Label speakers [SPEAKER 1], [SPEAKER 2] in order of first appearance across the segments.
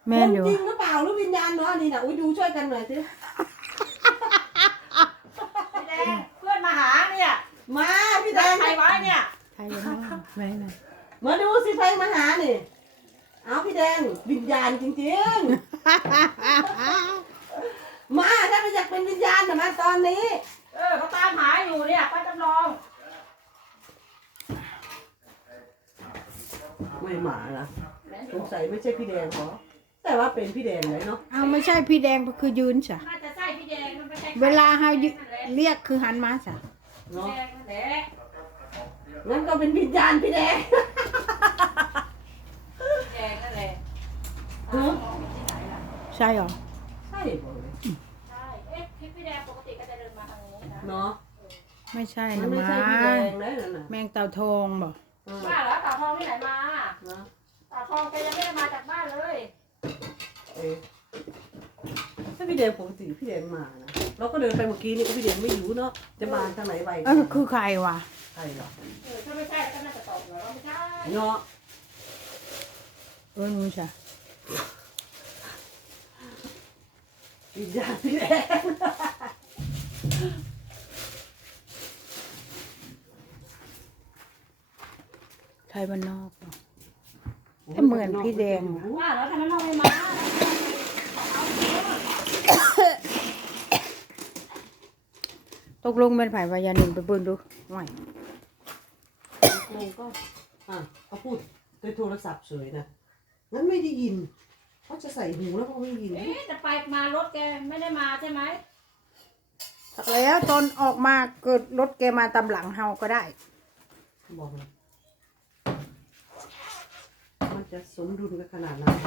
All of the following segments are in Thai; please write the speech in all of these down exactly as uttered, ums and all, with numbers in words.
[SPEAKER 1] แม่นอยู่
[SPEAKER 2] จริงหรือเปล่าหรือวิญญาณเนาะนี่นะอุ้ยดูช่วยกันหน่อยสิ
[SPEAKER 3] พี่แดงเพื่อนมาหาเนี่ย
[SPEAKER 2] มาพี่แดง
[SPEAKER 3] ใครไว้เนี่ย
[SPEAKER 1] ใครจะมาไม่นะ
[SPEAKER 2] มาดูสิใครมาหานี่เอาพี่แดงวิญญาณจริงๆมาถ้าไม่อยากเป็นวิญญาณนะมาตอนนี้
[SPEAKER 3] เออเขาตามหาอยู่เนี่ยป้าจำลอง
[SPEAKER 2] ไม่หมาละสงสัยไม่ใช่พี่แดงเหรอแต่ว่าเป็นพี่แดงเลยเนาะ
[SPEAKER 1] เอาไม่ใช่พี่แดงก็คือยืนจ้ะ
[SPEAKER 3] น่าจะใช่พี่แดงมันไม่ใช่
[SPEAKER 1] เวลาเฮายืเรียกคือหันมาจ้ะ
[SPEAKER 3] พี่
[SPEAKER 2] เนาะ
[SPEAKER 3] แดงนั่นแหละ
[SPEAKER 2] งั้นก็เป็นวิญญาณพี่แดง
[SPEAKER 3] พี่แดงนั่นแหละ
[SPEAKER 2] ฮะ
[SPEAKER 3] มองไปที่ไหนล่ะ
[SPEAKER 1] ใช่หรอ
[SPEAKER 2] ใช่บอกเลย
[SPEAKER 3] ใช่เอ๊ะพี่แดงปกติก็จะเดินมาทางนี้นะ
[SPEAKER 2] เนาะ
[SPEAKER 1] ไม่ใช่
[SPEAKER 2] มั
[SPEAKER 1] นะ
[SPEAKER 2] นไม่
[SPEAKER 1] มา
[SPEAKER 2] ใช่พี่แดงนะนั่นน่ะ
[SPEAKER 1] แมงเต่าทองบอก
[SPEAKER 2] เออ
[SPEAKER 3] ว่าแล้วตาทองที่ไหนมา
[SPEAKER 2] เนาะ
[SPEAKER 3] ตาทองแกยังไม่ได้มาจากบ้านเลย
[SPEAKER 2] เอ๊ะถ้าพี่แดงปกติพี่แดงมานะเราก็เดินไปเมื่อกี้นี่ก็พี่แดงไม่อยู่เนาะจะมาทางไหนไป
[SPEAKER 1] เออคือใครวะ
[SPEAKER 2] ใครเหรอ
[SPEAKER 3] เออถ้าไม่ใช่ก็น่าจะตอบเลยว่าไม่ใช่
[SPEAKER 2] เนาะ
[SPEAKER 1] เออนู้นจ้ะ
[SPEAKER 2] วิญญาณพี่แดง
[SPEAKER 1] ไทยบ้านนอกบอก แต่เหมือนพี่แดง
[SPEAKER 3] ว่าแล้วทำไมน้องไม่มา
[SPEAKER 1] ตกลงเป็นไผ่วายาหนึ่งไปเบิ่งดูหน่อย
[SPEAKER 2] โกงก็อ่ะเขาพูดโดยโทรศัพท์เฉยนะงั้นไม่ได้ยินเขาจะใส่หูแล้วเขาไม่ได้ยิน
[SPEAKER 3] เอ๊ะจะไปมารถแกไม่ได้มาใช่ไหม
[SPEAKER 1] แล้วตอนออกมาเกิดรถแกมาตามหลังเฮาก็ได้
[SPEAKER 2] บอกเลยมันจะสมดุลกันขนาดนั้น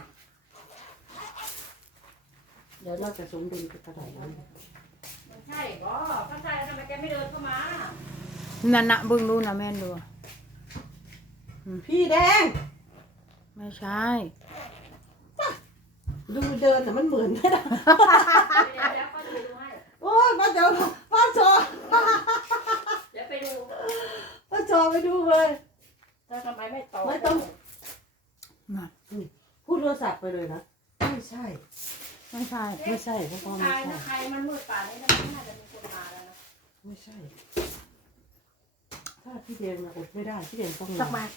[SPEAKER 2] เดี๋ยวเราจะสมดุลกันขนาดนั้น
[SPEAKER 3] ไม่ใช่ก็ก็ใช่แล้วทำไมแกไม่เดินเข้ามา
[SPEAKER 1] นั่นนะเบิ่งดูนะแม่นดู
[SPEAKER 2] พี่แดง
[SPEAKER 1] ไม่ใช่
[SPEAKER 2] ดูเดินแต่มันเหมือนไม่ได้
[SPEAKER 3] เดี๋ยวแล้วก็จะไปดูให้
[SPEAKER 2] โอ้ยป้าโจป้าโจ
[SPEAKER 3] เดี๋ยวไปดู
[SPEAKER 2] ป้าโจไปดูเลย
[SPEAKER 3] แล้วทำไมไม่ตอบ
[SPEAKER 2] ไม่ต้อง
[SPEAKER 1] น่ะ
[SPEAKER 2] พูดโทรศัพท์ไปเลยนะไม่ใช่
[SPEAKER 1] ไม่ใช่
[SPEAKER 2] ไม่ใช่พ่อพ่อไม่
[SPEAKER 3] ใคร
[SPEAKER 2] ใช่
[SPEAKER 3] นะใครมันมืดป่านนี้นะน่าจะมีคนมาแล้วนะ
[SPEAKER 2] ไม่ใช่ ถ้าพี่แดงมาอดไม่ได้พี่แดงต้อง
[SPEAKER 1] สักบาท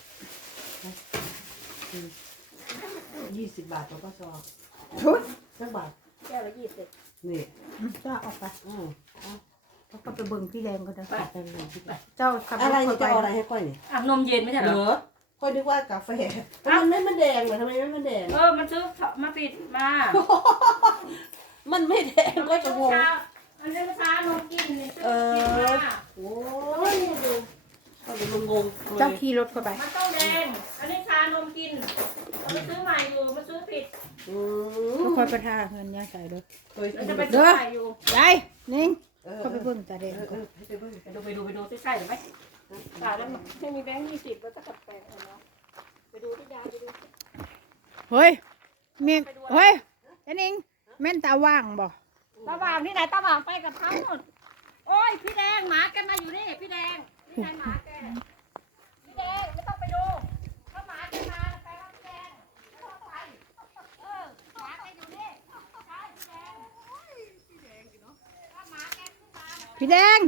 [SPEAKER 2] ยี่สิบบาทของป้าโจ
[SPEAKER 1] ชุด
[SPEAKER 2] สักบาท
[SPEAKER 3] แก้วละยี่สิบ
[SPEAKER 2] นี่
[SPEAKER 1] เจ้าออกไป
[SPEAKER 2] อือเอา
[SPEAKER 1] แล้วก็ไปเบิ่งพี่แดงก็ได้
[SPEAKER 2] ไปไปเลยพี่แดง
[SPEAKER 1] เจ้าขับร
[SPEAKER 2] อะไร
[SPEAKER 1] ถ
[SPEAKER 2] นี่
[SPEAKER 1] เข้า
[SPEAKER 2] จะ
[SPEAKER 1] ไป
[SPEAKER 2] เอาอะไรให้ก้อยนี่
[SPEAKER 3] อ่ะนมเย็นไม่ใช่
[SPEAKER 2] เห
[SPEAKER 3] เห
[SPEAKER 2] ร
[SPEAKER 3] รอ
[SPEAKER 2] อก้อยนึกว่ากาแฟทำไมไม่มันแดงเหรอทำไมไม่มันแดง
[SPEAKER 3] เออมันซื้อมาปิดมา
[SPEAKER 2] มันไม่แดงก็จะงง
[SPEAKER 3] มันเรียกว่าชานมกินนี่ซื้อ
[SPEAKER 2] เอ
[SPEAKER 3] ปิด
[SPEAKER 2] อ
[SPEAKER 3] มา
[SPEAKER 2] โอ้ยดูเขาจะงงๆ
[SPEAKER 1] เจ้าขี่รถเข้าไป
[SPEAKER 3] มันต้องแดงอันนี้ชานมกินเราไปซื้อใหม่อยู่มาซื้อผิด
[SPEAKER 2] อื
[SPEAKER 1] ทุ
[SPEAKER 2] ม
[SPEAKER 1] กคนไปท่าเงินยาใส่ด้วย
[SPEAKER 2] เคย
[SPEAKER 3] เรา
[SPEAKER 2] กิน
[SPEAKER 3] จะ
[SPEAKER 2] ไป
[SPEAKER 3] ไปซื้อใหม่อยู่
[SPEAKER 1] ยายนิ่ง
[SPEAKER 2] เออ
[SPEAKER 1] เข้าไปเบิ่งตาแดง
[SPEAKER 2] เออ
[SPEAKER 1] ก่อน
[SPEAKER 2] ให้ไปเบิ่ง
[SPEAKER 3] ไปดูไปดูไปดูซิใช่หรือไม่ตายแล้วไม่มีแบงค์ยี่สิบแล้วก็ตัดแปลงเอาเนาะไปดูที่ยายไปดู
[SPEAKER 1] เฮ้ยมีเฮ้ยยายนิ่งแม่นตาว่างบ่
[SPEAKER 3] ตาหว่างที่ไหนตาหว่างไปกับเขาหมดโอ้ยพี่แดงหมาแกมาอยู่นี่พี่แดงนี่ไงหมาแกพี่แดงไม่ต้องไปดูถ้าหมาแกมาแปลว่าพี่แดงไม่ต้องไปเออหมาแกอยู่นี่ใช่พี่แดงพี่แดงเนาะถ้าหมาแกขึ้นมา
[SPEAKER 1] พี่แดง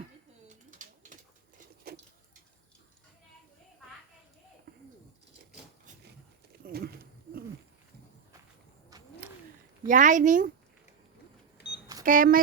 [SPEAKER 1] ยายนิ่งแกไม่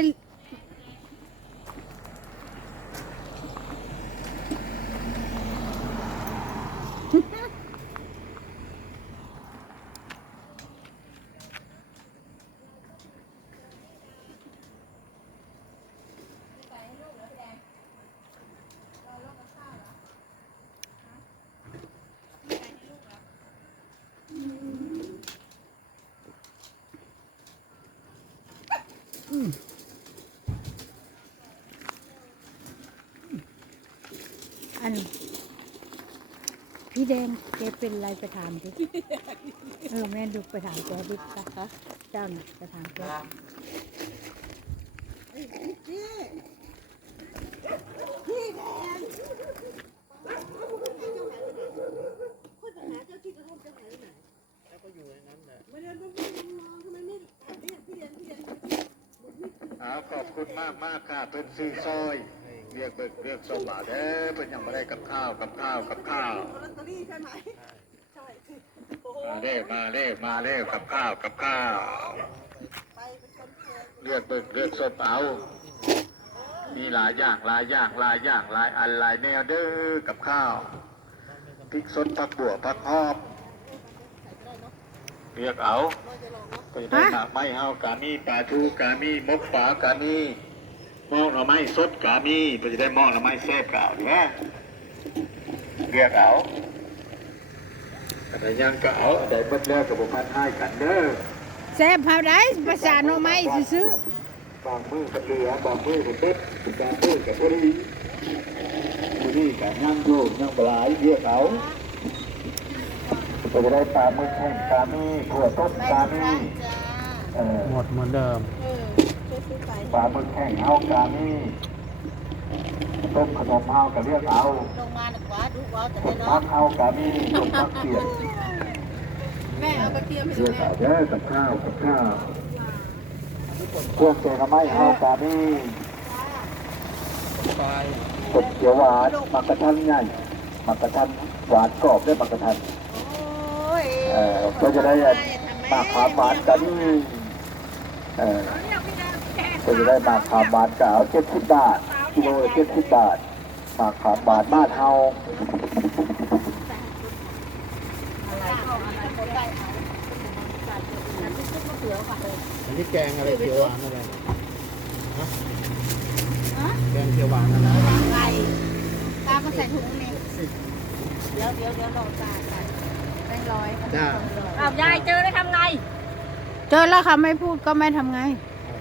[SPEAKER 1] อันพี่แดงแกเป็นอะไรไปถามดิเออแม่ดูไปถามแกดิคะเจ้าน่ะไปถามแก
[SPEAKER 2] พี่แดง
[SPEAKER 4] แล้วก็อยู่ในนั้นแหละ
[SPEAKER 2] ไม่ได้ไม่ได้
[SPEAKER 4] เอาขอบคุณมากมากค่ะเพิ่นซื้อซอยเรียกเบิกเรียกสมบาทเด้อเพิ่นยังไม่ได้กับข้าวกับข้าวกับข้าว
[SPEAKER 2] ลอตเตอรี่ใช่ไหมใช่โอ้โห
[SPEAKER 4] มาเด้มาเด้มาเด้กับข้าวกับข้าว
[SPEAKER 2] ไปเป็นคนแก่
[SPEAKER 4] เรียกเบิกเรียกสมเอามีหลายอย่างหลายอย่างหลายอย่างหลายอันหลายแนวเด้อกับข้าวพริกสดผักบัวผักหอมเรียกเอาไปได้หมากไม้เฮากามีปลาทูกามีมกปลากามีหม้อหน่อไม้สดกามีไปจะได้หม้อหน่อไม้แซ่บกาเอาดีไหมเรียกเอาแต่ยังก็เอาแต่เบิดแล้วกับบุพันให้กันเด้อ
[SPEAKER 1] แซ่บเฮาได้ภาษาโนไม้ซื้อบ
[SPEAKER 4] างมือกับเหลือบางมือกับเบิดบางมือกับพอดีมือนี่กับย่างโยกย่างปลายเรียกเอาไปจะได้ปลาหมึกแห้งปลามีขวดต้มปลามีเออ
[SPEAKER 5] หมดเหมือนเดิม
[SPEAKER 2] เออช่วยซื้อไป
[SPEAKER 4] ปลาหมึกแห้งเอาปลามีต้มขนมเอากับเรียกเอา
[SPEAKER 2] ลงมาหนักกว่าดูว่าจะ
[SPEAKER 4] ต้
[SPEAKER 2] ได้
[SPEAKER 4] ม
[SPEAKER 2] เนาะ
[SPEAKER 4] พักเอาปลามีต้มพักเกี๊ยว
[SPEAKER 2] แม่เอากระเทียมให้
[SPEAKER 4] เรียก
[SPEAKER 2] แม่
[SPEAKER 4] เอาเด้อกับข้าวกับข้าวพวกแกงไม้เอาปลามี
[SPEAKER 5] ไป
[SPEAKER 4] กบเขียวหวานหมักกระทันใหญ่หมักกระทันหวานกรอบด้วยหมักกระทัน
[SPEAKER 2] โอ้ย
[SPEAKER 4] เอ่อก็จะได้หมากขามหวานกันเอ่อก็จะได้หมากขามหวานกาวเจ็ดสิบบาทกิโลเจ็ดสิบบาทหมากขามหวานบ้านเฮา
[SPEAKER 5] อันนี้แกงอะไรเขียวหวานอะไรฮะแกงเขียวหวานอะไร
[SPEAKER 2] ไก่ตามาใส่ถุงนี่เดี๋ยวเดี๋ยวเดี๋ยวรอตาใส่แป้งร้อย
[SPEAKER 5] จ้า
[SPEAKER 3] อ้าวยายเจอได้ทำไง
[SPEAKER 1] เจอแล้วค่ะไม่พูดก็ไม่ทำไง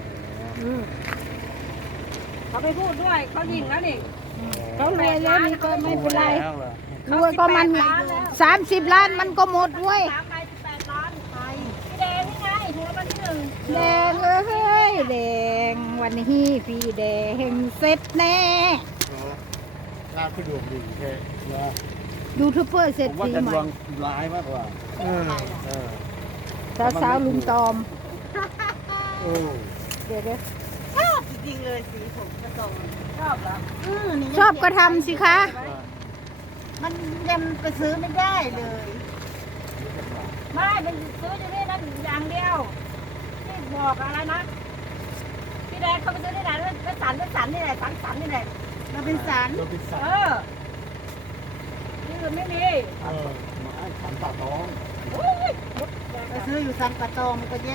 [SPEAKER 3] เขาไปพูดด้วยเขายิงแล้วนี่
[SPEAKER 1] เขารวยแล้วนี่ก็ไม่เป็นไร
[SPEAKER 5] แล้วเหรอ
[SPEAKER 1] รวยก็มันสามสิบล้านมันก็หมดด้วย
[SPEAKER 3] สามใบสิบแปดล้านไปพี่แดงนี่ไงถูกรางวัลที่หนึ่ง
[SPEAKER 1] แดงเอ้ยแดงวันนี้พี่แดงเสร็จแน่
[SPEAKER 5] ลาบที่ดวงดีแค่นะ
[SPEAKER 1] ยูทูบเบอร์เศร
[SPEAKER 5] ผ
[SPEAKER 1] ษ
[SPEAKER 5] มว่า
[SPEAKER 1] ฐี
[SPEAKER 5] จะ
[SPEAKER 1] ให
[SPEAKER 5] ด
[SPEAKER 1] ม่
[SPEAKER 5] วงร้ายมากกว่าเออเออ
[SPEAKER 1] สาวสาวๆลุงตอม
[SPEAKER 5] โอ้
[SPEAKER 1] เดี๋ยวเดี๋ยว
[SPEAKER 2] ชอบจริงๆเลยสีผมกระตองชอบเหรออือนี่
[SPEAKER 1] ชอบก็ทำสิคะ
[SPEAKER 2] มันยังไปซื้อไม่ได้เลย
[SPEAKER 3] ไม่เป็นซื้ออยู่นี่นะอย่างเดียวที่บอกอะไรนะพี่แดงเขาไปซื้อที่ไหนเป็นสันเป็นสันนี่แหละสันสันนี่แหละ
[SPEAKER 2] มันเป็นสาร
[SPEAKER 5] ตัวพิซซ่า
[SPEAKER 3] เออที่อื่นไม่มี
[SPEAKER 5] เออมาให้ขันปากท้อง
[SPEAKER 2] ไปซื้ออยู่ซันปะตองมันก็แย่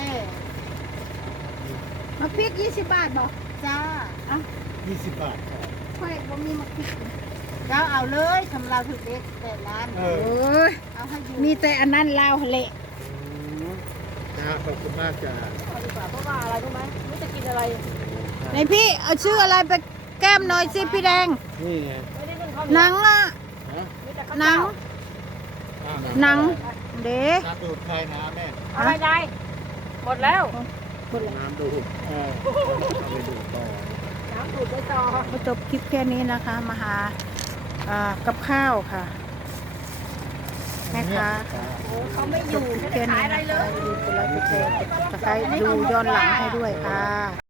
[SPEAKER 1] มาพริกยี่สิบบาทบอก
[SPEAKER 2] จ้า
[SPEAKER 5] ยี่สิบบาทครับ
[SPEAKER 1] ค่อยบ่มีมาพริก
[SPEAKER 2] เจ้าเอาเลยสำหรับถึงเด็กแต่ร้าน
[SPEAKER 5] เอ
[SPEAKER 1] โอ
[SPEAKER 5] อ้
[SPEAKER 1] ย
[SPEAKER 2] เอาให้อยู่
[SPEAKER 1] มีแต่อันนั้นลาวเละ
[SPEAKER 5] จ้าขอบคุณมากจ้า
[SPEAKER 3] เอาดีกว่าเพราะว่าอะไรรู้ไหมไม่จะกินอะไร
[SPEAKER 1] ไหนพี่เอาชื่ออะไรไปแก้มหน่อยสิพี่แดง
[SPEAKER 5] นี่ไง
[SPEAKER 3] ไม่ได้เป็นข้าว
[SPEAKER 1] หนังอ่ะ
[SPEAKER 5] ฮะ
[SPEAKER 3] มีแต่ข้าว
[SPEAKER 1] หนัง
[SPEAKER 5] อ่า
[SPEAKER 1] หนัง เด้
[SPEAKER 5] น้ำดูดใครนะแม่
[SPEAKER 3] อะไรยายหมดแล้ว
[SPEAKER 5] น้ำดูดเออเอาไปดูดต่อ
[SPEAKER 3] น้ำดูดไปต่อ
[SPEAKER 1] ก็จบคลิปแค่นี้นะคะ มาหาอ่ากับข้าวค่ะแม่ค้า
[SPEAKER 3] เขาไม่อ
[SPEAKER 1] จ
[SPEAKER 3] ยู่
[SPEAKER 1] บคลิป
[SPEAKER 3] ไม่
[SPEAKER 1] แค่
[SPEAKER 3] ได้ขาย
[SPEAKER 1] นี้
[SPEAKER 3] อะไร
[SPEAKER 1] นะ
[SPEAKER 3] เล
[SPEAKER 1] คะ
[SPEAKER 3] ย
[SPEAKER 1] อย่าลืมกดไลค์กดแชร์กดติดตามดูย้อนหลังให้ด้วยค่ะ